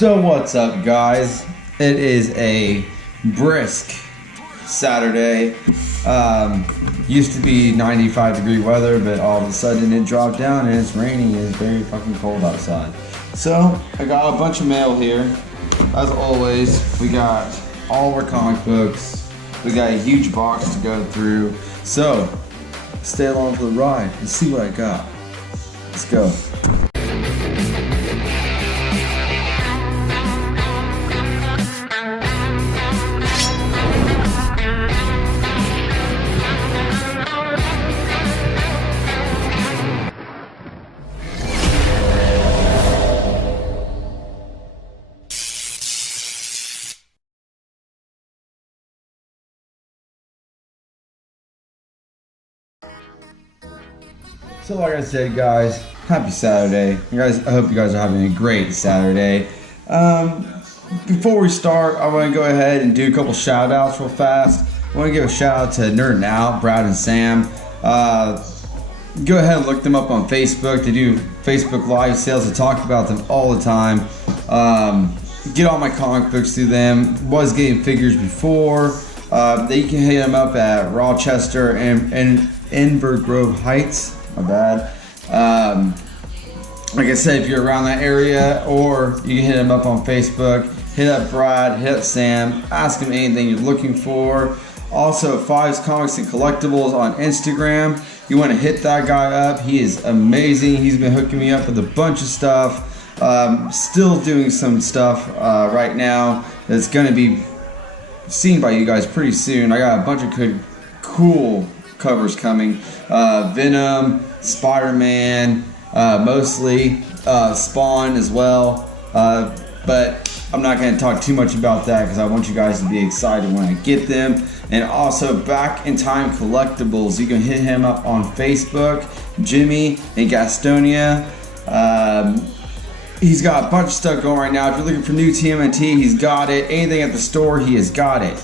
So what's up, guys? It is a brisk Saturday. Used to be 95-degree weather, but all of a sudden it dropped down and it's raining and it's very fucking cold outside. So I got a bunch of mail here. As always, we got all of our comic books. We got a huge box to go through. So stay along for the ride and see what I got. Let's go. So like I said, guys, happy Saturday. I hope you guys are having a great Saturday. Before we start, I want to go ahead and do a couple shout outs real fast. I want to give a shout out to Nerdin' Out, Brad and Sam. Go ahead and look them up on Facebook. They do Facebook Live sales. I talk about them all the time. Get all my comic books through them. Was getting figures before. They can hit them up at Rochester and Inver Grove Heights. My bad. Like I said, if you're around that area, or you can hit him up on Facebook, hit up Brad, hit up Sam, ask him anything you're looking for. Also, Fives Comics and Collectibles on Instagram. You want to hit that guy up. He is amazing. He's been hooking me up with a bunch of stuff. Still doing some stuff right now that's going to be seen by you guys pretty soon. I got a bunch of good, cool covers coming. Venom, Spider-Man, mostly Spawn as well, but I'm not going to talk too much about that because I want you guys to be excited when I get them. And also Back in Time Collectibles, you can hit him up on Facebook, Jimmy in Gastonia. He's got a bunch of stuff going right now. If you're looking for new TMNT, he's got it. Anything at the store, he has got it.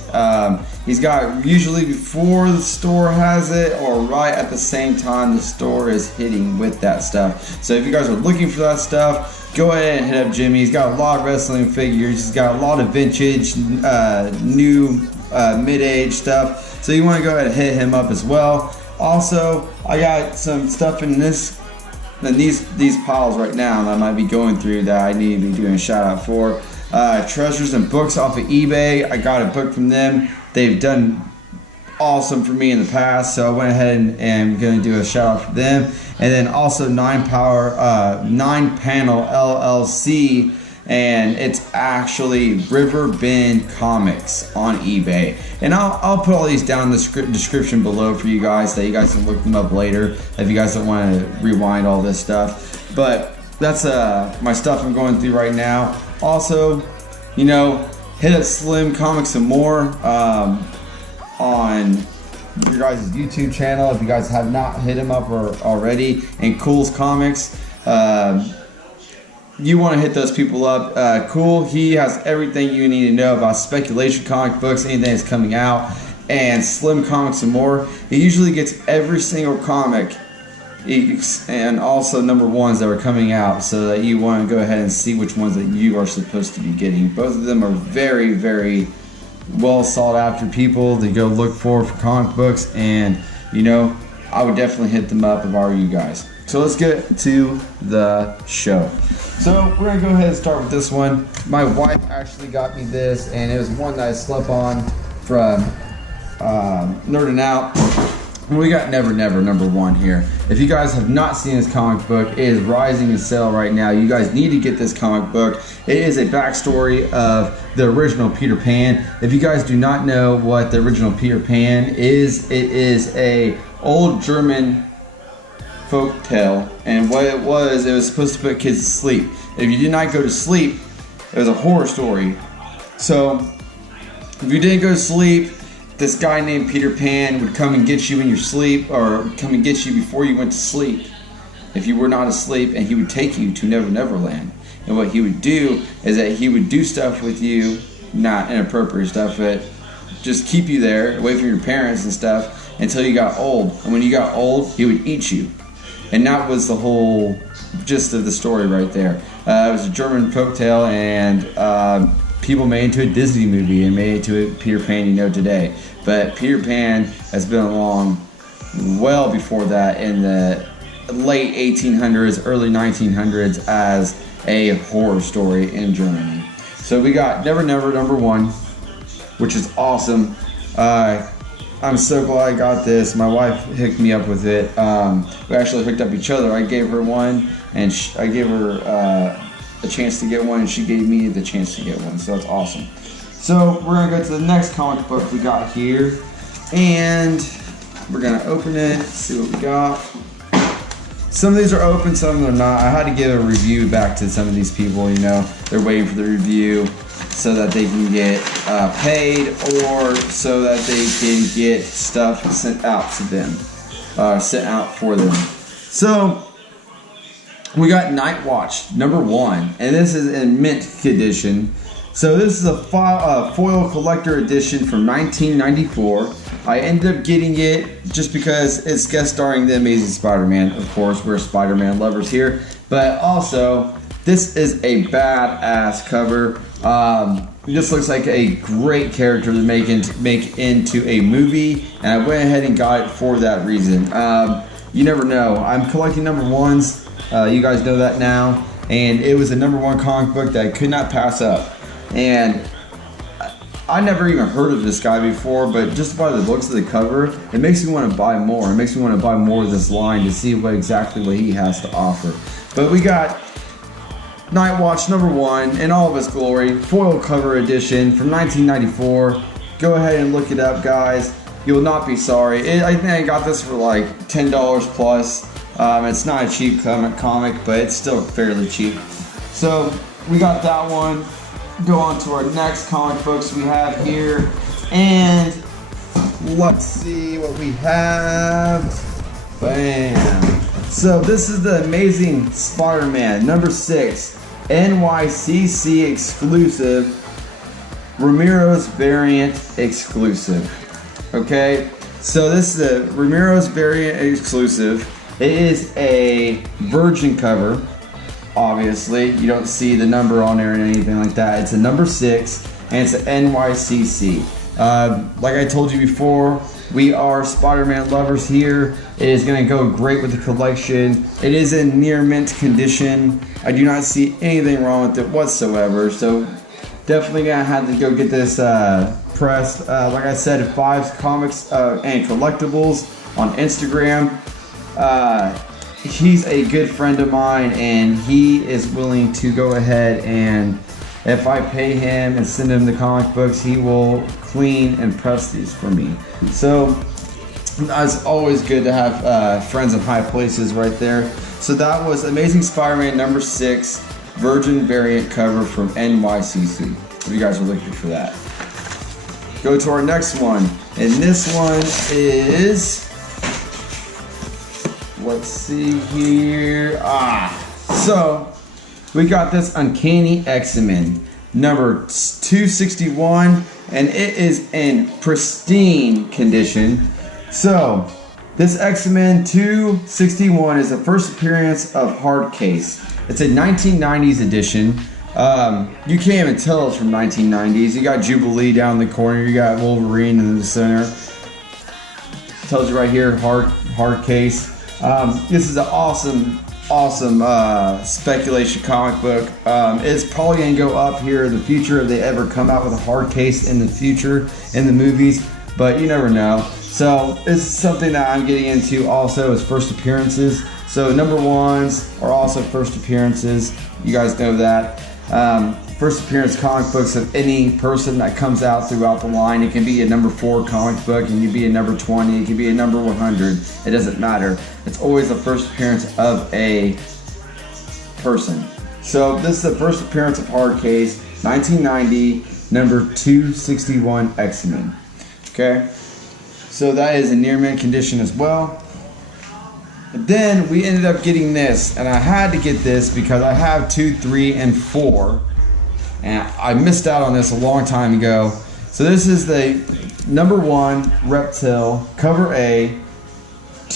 He's got usually before the store has it, or right at the same time the store is hitting with that stuff. So if you guys are looking for that stuff, go ahead and hit up Jimmy. He's got a lot of wrestling figures. He's got a lot of vintage, new, mid-age stuff. So you want to go ahead and hit him up as well. Also, I got some stuff in these piles right now that I might be going through that I need to be doing a shout out for. Treasures and books off of eBay. I got a book from them. They've done awesome for me in the past, so I went ahead and am going to do a shout out for them. And then also 9 Panel LLC, and it's actually Riverbend Comics on eBay. And I'll put all these down in the description below for you guys, that you guys can look them up later if you guys don't want to rewind all this stuff. But that's my stuff I'm going through right now. Also, you know, hit up Slim Comics and More on your guys' YouTube channel if you guys have not hit him up already. And Cool's Comics. You want to hit those people up. Cool, he has everything you need to know about speculation comic books, anything that's coming out. And Slim Comics and More, he usually gets every single comic and also number ones that are coming out, so that you want to go ahead and see which ones that you are supposed to be getting. Both of them are very, very well sought after people to go look for comic books, and you know, I would definitely hit them up if I were you guys. So let's get to the show. So we're gonna go ahead and start with this one. My wife actually got me this, and it was one that I slept on from Nerdin' Out. We got Never Never #1 here. If you guys have not seen this comic book, it is rising in sale right now. You guys need to get this comic book. It is a backstory of the original Peter Pan. If you guys do not know what the original Peter Pan is, it is a old German folk tale, and what it was supposed to put kids to sleep. If you did not go to sleep, it was a horror story. So if you didn't go to sleep, this guy named Peter Pan would come and get you in your sleep, or come and get you before you went to sleep if you were not asleep, and he would take you to Never Never Land. And what he would do is that he would do stuff with you, not inappropriate stuff, but just keep you there away from your parents and stuff until you got old. And when you got old, he would eat you. And that was the whole gist of the story right there. It was a German folktale, and people made it into a Disney movie and made it to a Peter Pan you know today. But Peter Pan has been along well before that, in the late 1800s, early 1900s, as a horror story in Germany. So we got Never Never #1, which is awesome. I'm so glad I got this. My wife hooked me up with it. We actually hooked up each other. I gave her one, and I gave her a chance to get one, and she gave me the chance to get one. So that's awesome. So we're gonna go to the next comic book we got here, and we're gonna open it, see what we got. Some of these are open, some of them are not. I had to give a review back to some of these people. You know, they're waiting for the review so that they can get paid, or so that they can get stuff sent out to them, sent out for them. So we got Night Watch #1, and this is in mint condition. So this is a foil collector edition from 1994. I ended up getting it just because it's guest starring the Amazing Spider-Man. Of course, we're Spider-Man lovers here. But also, this is a badass cover. This looks like a great character to make into a movie, and I went ahead and got it for that reason. You never know. I'm collecting #1s. You guys know that now. And it was a #1 comic book that I could not pass up. And I never even heard of this guy before, but just by the looks of the cover, it makes me want to buy more. It makes me want to buy more of this line to see exactly what he has to offer. But we got Night Watch #1 in all of its glory, foil cover edition from 1994. Go ahead and look it up, guys. You'll not be sorry. I think I got this for like $10 plus. It's not a cheap comic, but it's still fairly cheap. So we got that one. Go on to our next comic books we have here, and let's see what we have. Bam! So this is the Amazing Spider-Man #6, NYCC exclusive, Ramiro's variant exclusive. Okay, so this is a Ramiro's variant exclusive. It is a virgin cover. Obviously, you don't see the number on there or anything like that. It's a #6, and it's an NYCC. Like I told you before, we are Spider-Man lovers here. It is going to go great with the collection. It is in near mint condition. I do not see anything wrong with it whatsoever. So definitely going to have to go get this pressed. Like I said, Fives Comics and Collectibles on Instagram. He's a good friend of mine, and he is willing to go ahead, and if I pay him and send him the comic books, he will clean and press these for me. So it's always good to have friends in high places right there. So that was Amazing Spider-Man #6 virgin variant cover from NYCC. If you guys are looking for that, go to our next one, and this one is, let's see here. So we got this Uncanny X-Men #261, and it is in pristine condition. So this X-Men 261 is the first appearance of Hardcase. It's a 1990s edition. You can't even tell it's from 1990s. You got Jubilee down the corner. You got Wolverine in the center. Tells you right here, Hardcase. This is an awesome speculation comic book. It's probably going to go up here in the future if they ever come out with a Hardcase in the future in the movies, but you never know. So this is something that I'm getting into also, is first appearances. So #1s are also first appearances. You guys know that. First appearance comic books of any person that comes out throughout the line. It can be a #4 comic book, it can be a #20, it can be a #100. It doesn't matter. It's always the first appearance of a person. So this is the first appearance of Hardcase, 1990, #261 X-Men. Okay, so that is in near mint condition as well. But then we ended up getting this, and I had to get this because I have 2, 3, and 4. And I missed out on this a long time ago. So this is the #1 Reptile, cover A,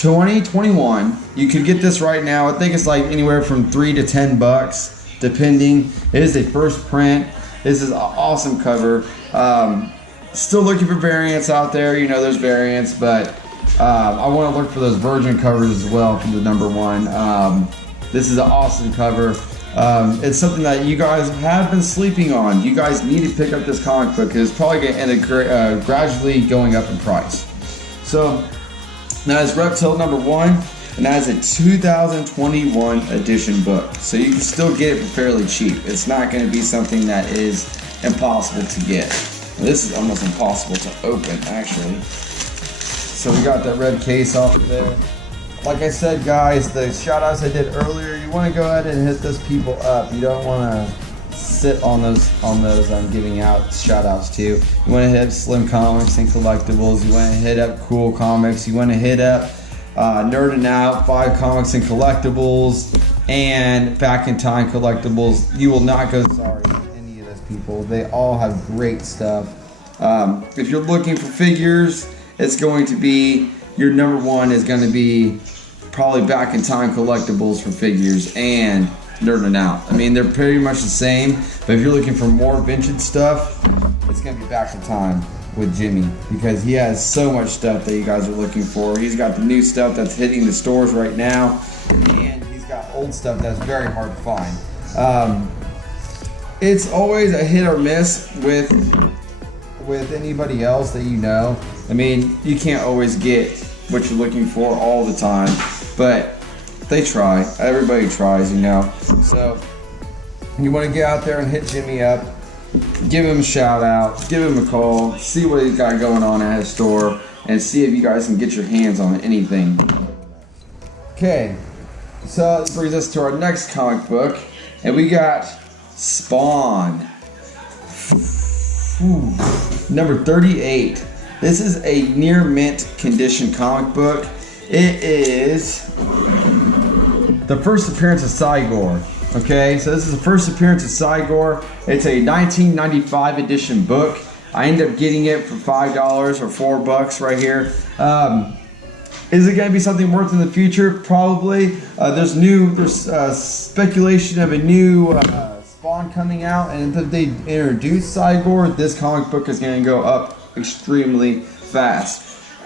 2021. You could get this right now. I think it's like anywhere from $3 to $10, depending. It is a first print. This is an awesome cover. Still looking for variants out there. You know, there's variants, but I want to look for those virgin covers as well for the #1. This is an awesome cover. It's something that you guys have been sleeping on. You guys need to pick up this comic book because it's probably going to end up gradually going up in price. So that is Reptile #1, and that is a 2021 edition book. So you can still get it for fairly cheap. It's not going to be something that is impossible to get. This is almost impossible to open, actually. So we got that red case off of there. Like I said, guys, the shout outs I did earlier, you want to go ahead and hit those people up. You don't want to sit on those I'm giving out shout outs to. You want to hit Slim Comics and Collectibles. You want to hit up Cool Comics. You want to hit up Nerdin' Out, 5 Comics and Collectibles, and Back in Time Collectibles. You will not go sorry with any of those people. They all have great stuff. If you're looking for figures, it's going to be, your #1 is going to be probably Back in Time Collectibles for figures and Nerdin' Out. I mean, they're pretty much the same, but if you're looking for more vintage stuff, it's going to be Back in Time with Jimmy, because he has so much stuff that you guys are looking for. He's got the new stuff that's hitting the stores right now, and he's got old stuff that's very hard to find. It's always a hit or miss with anybody else that you know. I mean, you can't always get what you're looking for all the time, but they try. Everybody tries, you know. So you want to get out there and hit Jimmy up, give him a shout out, give him a call, see what he's got going on at his store, and see if you guys can get your hands on anything. Okay, so this brings us to our next comic book, and we got Spawn. Ooh, #38. This is a near mint condition comic book. It is the first appearance of Cygor. Okay, so this is the first appearance of Cygor. It's a 1995 edition book. I ended up getting it for $5 or $4 right here. Is it going to be something worth in the future? Probably. There's speculation of a new Spawn coming out, and if they introduce Cygor, this comic book is going to go up extremely fast.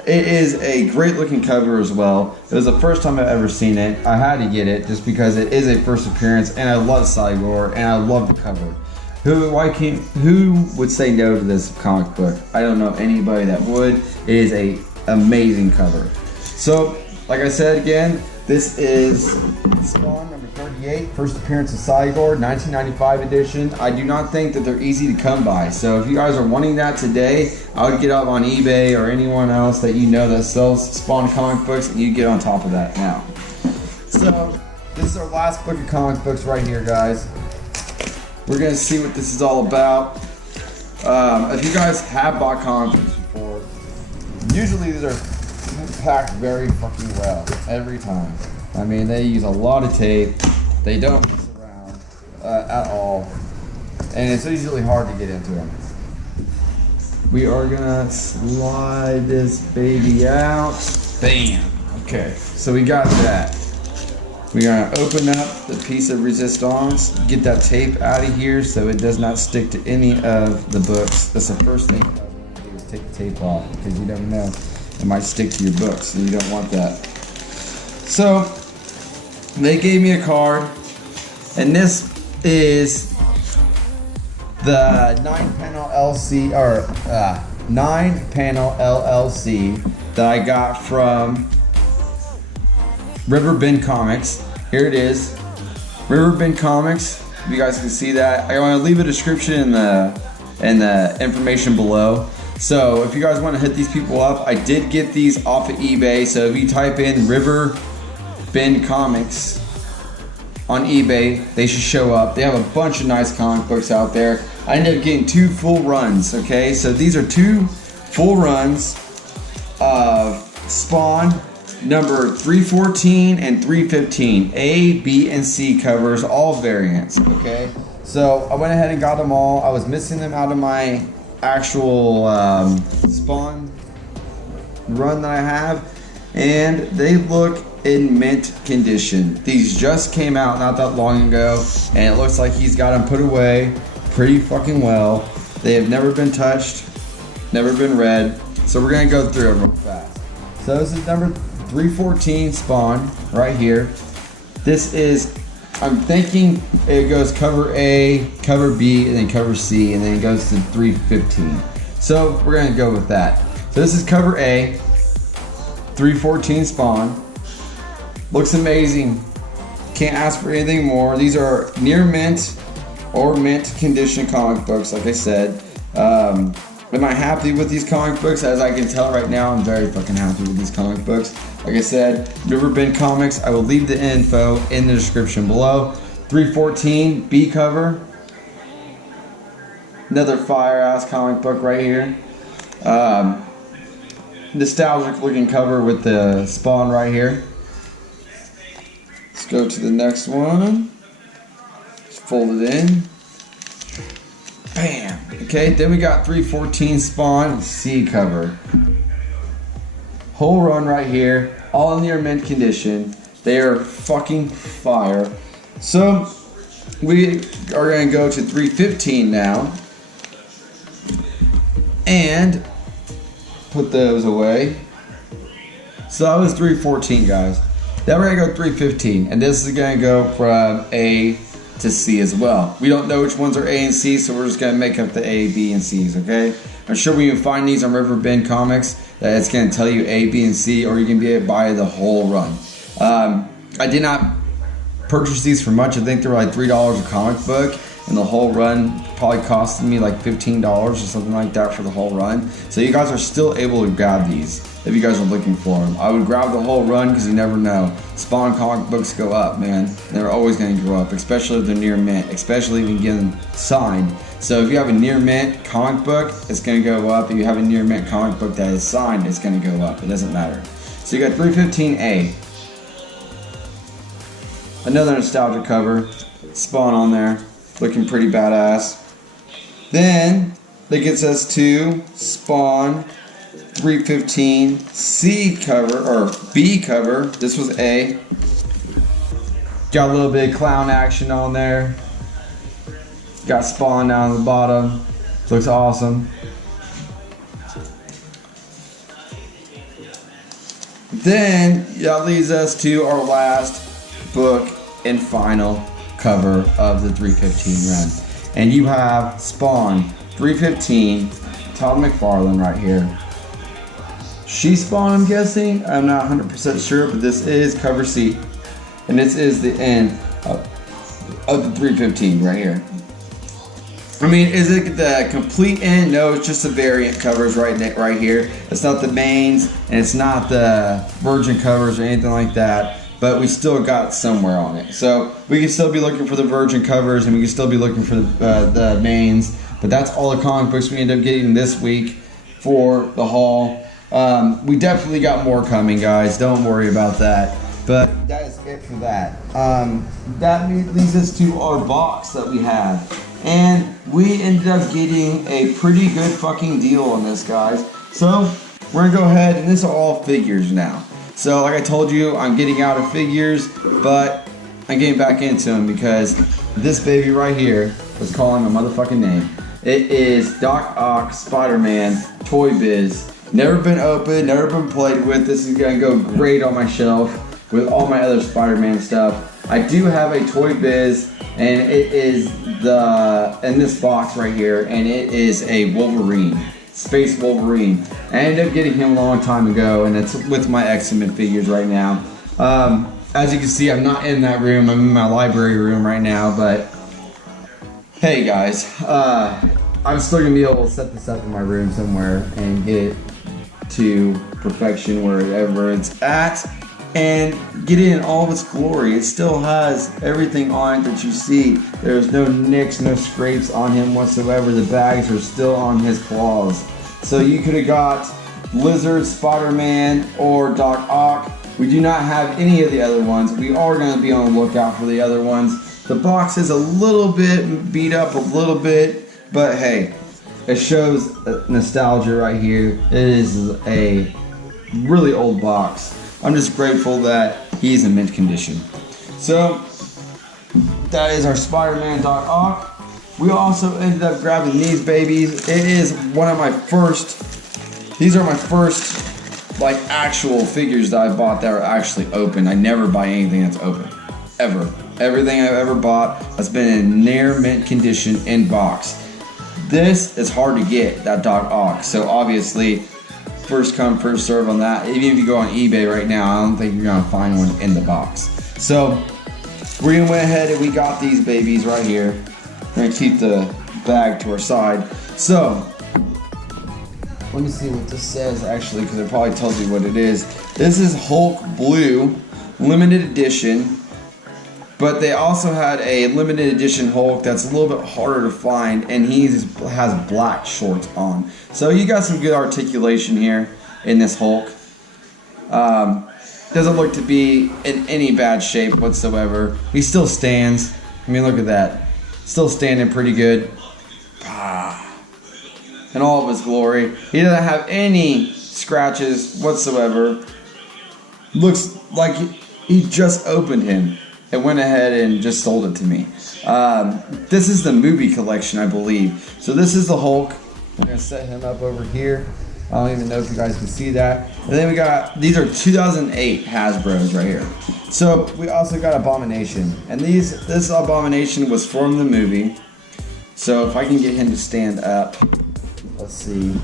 It is a great looking cover as well. It was the first time I've ever seen it. I had to get it just because it is a first appearance, and I love Cygor, and I love the cover. Who would say no to this comic book? I don't know anybody that would. It is a amazing cover. So, like I said again, this is Spawn #38, first appearance of Cygor, 1995 edition. I do not think that they're easy to come by. So if you guys are wanting that today, I would get up on eBay or anyone else that you know that sells Spawn comic books, and you get on top of that now. So this is our last book of comic books right here, guys. We're gonna see what this is all about. If you guys have bought comic books before, usually these are packed very fucking well every time. I mean, they use a lot of tape. They don't mess around at all, and it's usually hard to get into them. We are gonna slide this baby out. Bam. Okay, so we got that. We're gonna open up the piece of resistance, get that tape out of here so it does not stick to any of the books. That's the first thing you want to do, is take the tape off, because you never know, it might stick to your books and you don't want that. So they gave me a card, and this is the 9-panel LLC that I got from riverbendcomics. Here it is, riverbendcomics. You guys can see that. I want to leave a description in the information below. So if you guys want to hit these people up, I did get these off of eBay. So if you type in riverbendcomics on eBay, they should show up. They have a bunch of nice comic books out there. I ended up getting 2 full runs. Okay, so these are 2 full runs of Spawn number 314 and 315, A, B, and C covers, all variants. Okay, so I went ahead and got them all. I was missing them out of my actual Spawn run that I have, and they look in mint condition. These just came out not that long ago, and it looks like he's got them put away pretty fucking well. They have never been touched, never been read, so we're gonna go through them real fast. So this is number 314 Spawn right here. This is, I'm thinking it goes cover A, cover B, and then cover C, and then it goes to 315. So we're gonna go with that. So this is cover A, 314 Spawn. Looks amazing. Can't ask for anything more. These are near mint or mint condition comic books, like I said. Am I happy with these comic books? As I can tell right now, I'm very fucking happy with these comic books. Like I said, Riverbend Comics. I will leave the info in the description below. 314 B cover. Another fire ass comic book right here. Nostalgic looking cover with the Spawn right here. Let's go to the next one. Just fold it in. Bam. Okay, then we got 314 Spawn C cover. Whole run right here, all in near mint condition. They are fucking fire. So we are gonna go to 315 now and put those away. So that was 314, guys. Then we're gonna go 315, and this is gonna go from A to C as well. We don't know which ones are A and C, so we're just gonna make up the A, B, and C's, okay? I'm sure when you find these on Riverbend Comics, that it's gonna tell you A, B, and C, or you can be able to buy the whole run. I did not purchase these for much. I think they were like $3 a comic book, and the whole run probably costed me like $15 or something like that for the whole run. So you guys are still able to grab these if you guys are looking for them. I would grab the whole run because you never know. Spawn comic books go up, man. They're always going to go up, especially if they're near mint, especially if you get them signed. So if you have a near mint comic book, it's going to go up. If you have a near mint comic book that is signed, it's going to go up. It doesn't matter. So you got 315A. Another nostalgia cover. Spawn on there. Looking pretty badass. Then that gets us to Spawn 315 C cover, or B cover. This was A. Got a little bit of clown action on there. Got Spawn down at the bottom. Looks awesome. Then that leads us to our last book and final cover of the 315 run. And you have Spawn 315, Todd McFarlane right here. She Spawn, I'm guessing. I'm not 100% sure, but this is cover C. And this is the end of the 315 right here. I mean, is it the complete end? No, it's just the variant covers right here. It's not the mains, and it's not the virgin covers or anything like that. But we still got somewhere on it. So we can still be looking for the virgin covers, and we can still be looking for the mains. But that's all the comic books we end up getting this week for the haul. We definitely got more coming, guys. Don't worry about that. But that is it for that. That leads us to our box that we have. And we ended up getting a pretty good fucking deal on this, guys. So we're going to go ahead, and this are all figures now. So like I told you, I'm getting out of figures, but I'm getting back into them because this baby right here was calling my motherfucking name. It is Doc Ock Spider-Man Toy Biz. Never been opened, never been played with. This is gonna go great on my shelf with all my other Spider-Man stuff. I do have a Toy Biz, and it is in this box right here, and it is a Wolverine. Space Wolverine. I ended up getting him a long time ago, and it's with my X-Men figures right now. As you can see, I'm not in that room. I'm in my library room right now, but hey guys, I'm still gonna be able to set this up in my room somewhere and get it to perfection wherever it's at and get it in all of its glory. It still has everything on it that you see. There's no nicks, no scrapes on him whatsoever. The bags are still on his claws. So you could have got Lizard, Spider-Man, or Doc Ock. We do not have any of the other ones. We are going to be on the lookout for the other ones. The box is a little bit beat up, a little bit, but hey, it shows nostalgia right here. It is a really old box. I'm just grateful that he's in mint condition. So that is our Spider-Man Doc Ock. We also ended up grabbing these babies. It is one of my first, these are my first like actual figures that I bought that are actually open. I never buy anything that's open, ever. Everything I've ever bought has been in near mint condition in box. This is hard to get, that Doc Ock. So obviously, first come, first serve on that. Even if you go on eBay right now, I don't think you're gonna find one in the box. So we went ahead and we got these babies right here. We're gonna keep the bag to our side. So let me see what this says actually, because it probably tells you what it is. This is Hulk Blue, limited edition. But they also had a limited edition Hulk that's a little bit harder to find, and he has black shorts on. So you got some good articulation here in this Hulk. Doesn't look to be in any bad shape whatsoever. He still stands. I mean, look at that. Still standing pretty good. In all of his glory. He doesn't have any scratches whatsoever. Looks like he just opened him and went ahead and just sold it to me. This is the movie collection, I believe. So this is the Hulk. I'm gonna set him up over here. I don't even know if you guys can see that. And then we got, these are 2008 Hasbro's right here. So we also got Abomination. And this Abomination was from the movie. So if I can get him to stand up, let's see.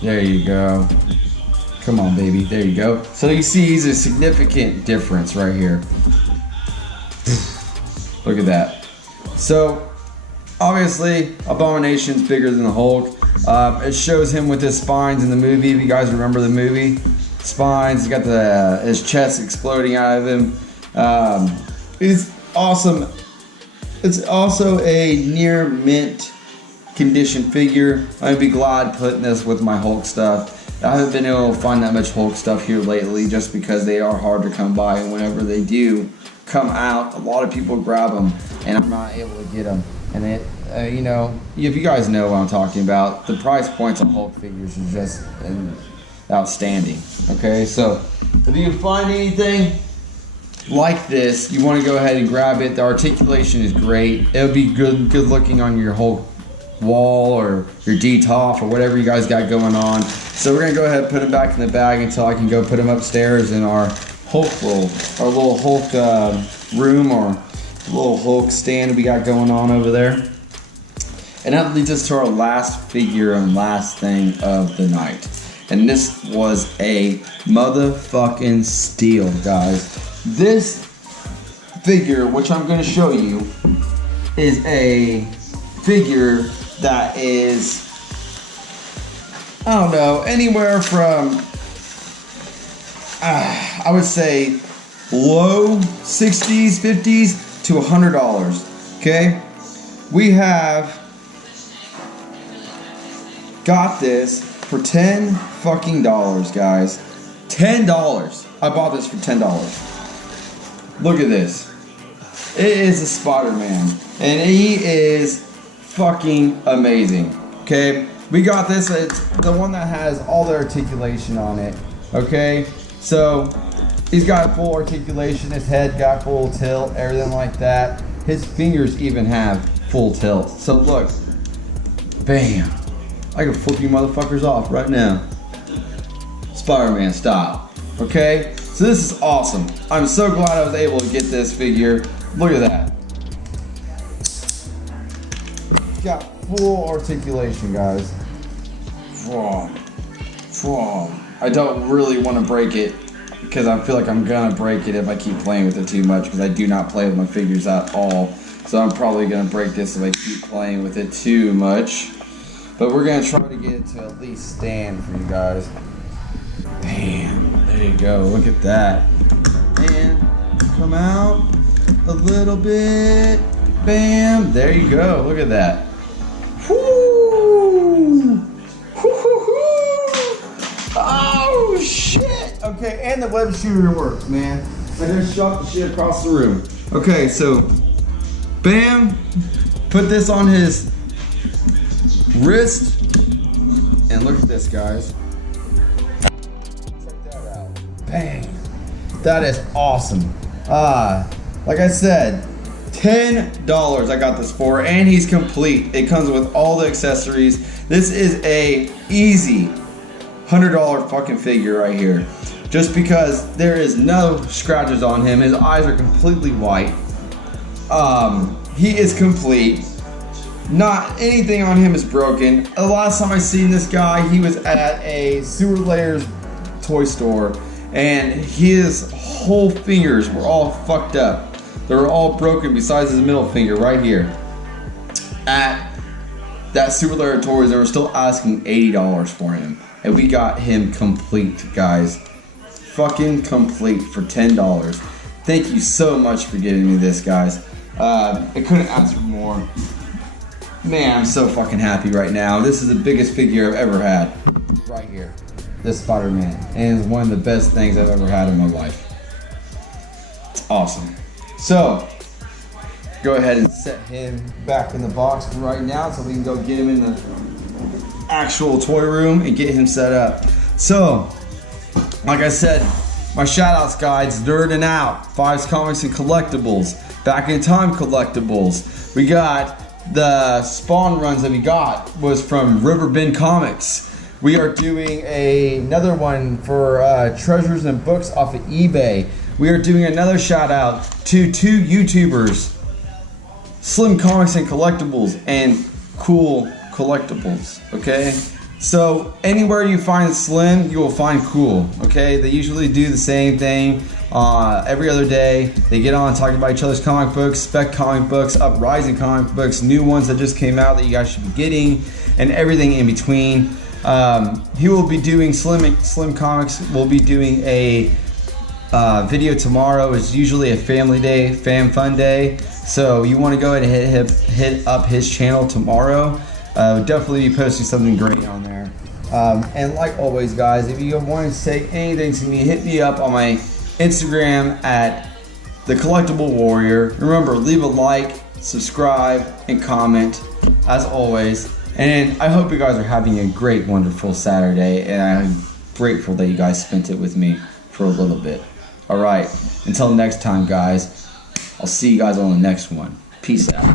There you go. Come on, baby. There you go. So you see he's a significant difference right here. Look at that. So obviously, Abomination's bigger than the Hulk. It shows him with his spines in the movie. If you guys remember the movie, spines. He's got his chest exploding out of him. It's awesome. It's also a near mint condition figure. I'd be glad putting this with my Hulk stuff. I haven't been able to find that much Hulk stuff here lately just because they are hard to come by, and whenever they do come out, a lot of people grab them and I'm not able to get them. And it, you know, if you guys know what I'm talking about, the price points on Hulk figures are just outstanding. Okay, so if you can find anything like this, you want to go ahead and grab it. The articulation is great. It'll be good looking on your Hulk wall or your DTOF or whatever you guys got going on. So we're gonna go ahead and put him back in the bag until I can go put him upstairs in our Hulk roll, our little Hulk room, or little Hulk stand we got going on over there. And that leads us to our last figure and last thing of the night. And this was a motherfucking steal, guys. This figure, which I'm gonna show you, is a figure that is, I don't know, anywhere from, I would say, low 60s, 50s to $100. Okay? We have got this for $10 fucking dollars, guys. $10. I bought this for $10. Look at this. It is a Spider-Man, and he is fucking amazing. Okay, we got this. It's the one that has all the articulation on it. Okay, so he's got full articulation. His head got full tilt, everything like that. His fingers even have full tilt. So look, bam! I can flip you motherfuckers off right now, Spider-Man style. Okay, so this is awesome. I'm so glad I was able to get this figure. Look at that. Got full articulation, guys. I don't really want to break it because I feel like I'm gonna break it if I keep playing with it too much, because I do not play with my figures at all. So I'm probably gonna break this if I keep playing with it too much. But we're gonna try to get it to at least stand for you guys. Bam, there you go, look at that. And come out a little bit. Bam, there you go, look at that. Whoo! Oh shit! Okay, and the web shooter works, man. I just shot the shit across the room. Okay, so bam, put this on his wrist, and look at this, guys. Bang. That is awesome. Like I said, $10 I got this for, and he's complete. It comes with all the accessories. This is a easy $100 fucking figure right here. Just because there is no scratches on him. His eyes are completely white. He is complete. Not anything on him is broken. The last time I seen this guy, he was at a Sewer Layers toy store, and his whole fingers were all fucked up. They were all broken besides his middle finger right here. At that Sewer Layer Toys, they were still asking $80 for him, and we got him complete, guys. Fucking complete for $10. Thank you so much for giving me this, guys. I couldn't ask for more. Man, I'm so fucking happy right now. This is the biggest figure I've ever had. Right here. This Spider-Man. And it's one of the best things I've ever had in my life. It's awesome. So, go ahead and set him back in the box for right now so we can go get him in the actual toy room and get him set up. So, like I said, my shout outs, guys, Nerdin' Out, Fives Comics and Collectibles, Back in Time Collectibles. We got the Spawn runs that we got was from riverbendcomics. We are doing another one for treasures and books off of eBay. We are doing another shout out to 2 YouTubers, Slim Comics and Collectibles and Cool Collectibles, okay? So anywhere you find Slim, you will find Cool, okay? They usually do the same thing every other day. They get on talking about each other's comic books, spec comic books, uprising comic books, new ones that just came out that you guys should be getting, and everything in between. He will be doing Slim Comics. Will be doing a video tomorrow. It's usually a family day, fun day. So you want to go ahead and hit up his channel tomorrow. We'll definitely be posting something great on there. And like always, guys, if you want to say anything to me, hit me up on my Instagram at The Collectible Warrior. Remember, leave a like, subscribe, and comment as always. And I hope you guys are having a great, wonderful Saturday, and I'm grateful that you guys spent it with me for a little bit. Alright, until next time, guys, I'll see you guys on the next one. Peace out.